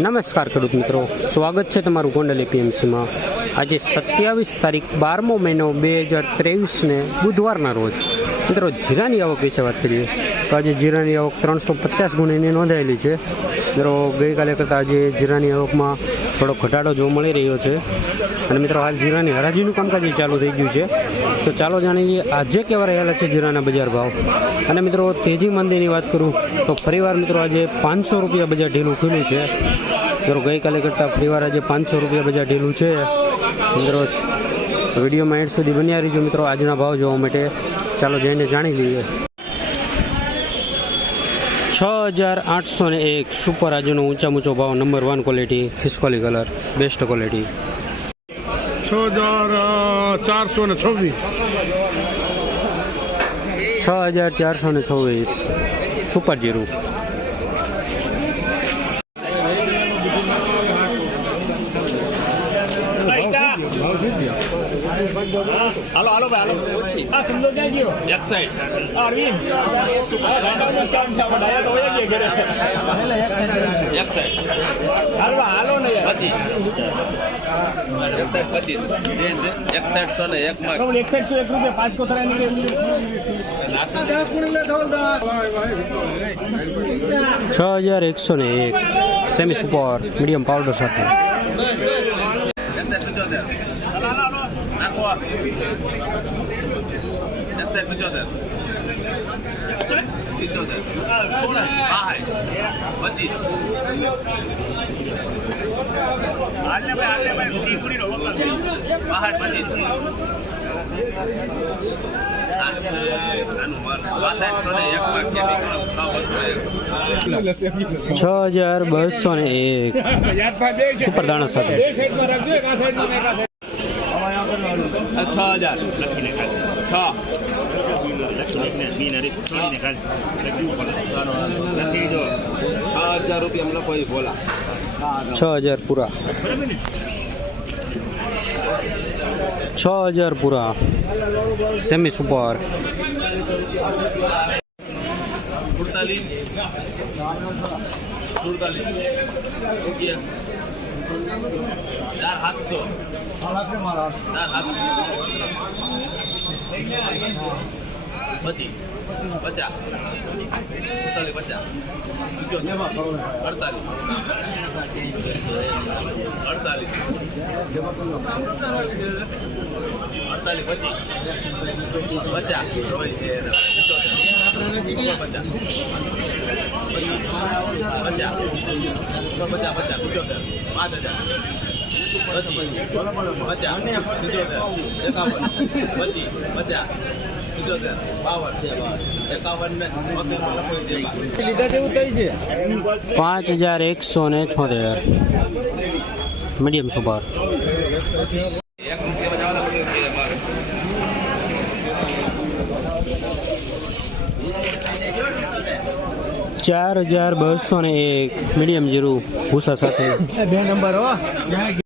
નમસ્કાર ખેડૂત મિત્રો. સ્વાગત છે તમારું ગોંડલ એપીએમસીમાં. આજે સત્યાવીસ તારીખ બારમો મહિનો બે હજાર ત્રેવીસને બુધવારના રોજ. મિત્રો, જીરાની આવક વિશે વાત કરીએ. તો આજે જીરાની આવક ત્રણસો પચાસ ગુણીની નોંધાયેલી છે. મિત્રો, ગઈકાલે કરતાં આજે જીરાની આવકમાં થોડો ઘટાડો જોવા મળી રહ્યો છે. અને મિત્રો, હાલ જીરાની હરાજીનું કામકાજ ચાલુ થઈ ગયું છે. તો ચાલો જાણીએ આજે કેવા રહેલા છે જીરાના બજાર ભાવ? અને મિત્રો, તેજી મંદીની વાત કરું તો ફરીવાર મિત્રો, આજે પાંચસો રૂપિયા બજાર ઢીલું ખુલ્યું છે. મિત્રો ગઈકાલે કરતાં ફરીવાર આજે પાંચસો રૂપિયા બજાર ઢીલું છે. મિત્રો વિડીયોમાં એડ સુધી બન્યા રહીજો મિત્રો. આજના ભાવ જોવા માટે ચાલો જઈને જાણી લઈએ. છ હજાર આઠસો ને એક સુપર આજનો ઊંચા ઊંચો ભાવ નંબર વન ક્વોલિટી ખિસકોલી કલર બેસ્ટ ક્વોલિટી છ હજાર ચારસો ને છવ્વીસ. છ હજાર ચારસો ને છવ્વીસ. સુપર જીરું. હાલો હાલો ભાઈ હાલો. આ સમજો ક્યાં ગયો? એક સાઈડ અરવિંદ. કામ છે આપણે ઘરે. એક સાઈડ હાલો હાલો ને પછી એક સાઈડ પચીસ. એક સાઈડ સો ને એક માં એક સાઈડ સો એક રૂપિયા પાંચ કોથળા નીકળે છ હજાર એકસો ને એક. સેમી સુપર મીડિયમ પાવડર સાથે. પંચોતેર હાલો હાલો હાલો નાખો એક સાઈડ પંચોતેર પિચોતેર બાહાઠ પચીસ હાલને ભાઈ હાલને ભાઈ રૂડી રૂડી નો વખત બાહાઠ પચીસ છ હજાર બસો ને એક. સુપર દાણા સાથે. છ હજાર લખીને કાઢ છ છ હજાર રૂપિયા મને કોઈ બોલા છ હજાર પૂરા છ હજાર પૂરા સેમી સુપર સુડતાલીસ સુડતાલીસ ચાર સાતસો સાતસો પચીસ પચાસ અડતાલીસ અડતાલીસ. અડતાલીસ પચીસ. પચાસ. પચાસ. પચાસ પચાસ પાંચ હજાર. પચાસ એકાવન. પચીસ, પચાસ પિચોતેર એકાવન લખી પાંચ હજાર એકસો ને છોતેર. મીડિયમ સુપર ચાર હજાર બસો ને એક મીડિયમ જીરું ભૂસા સાથે.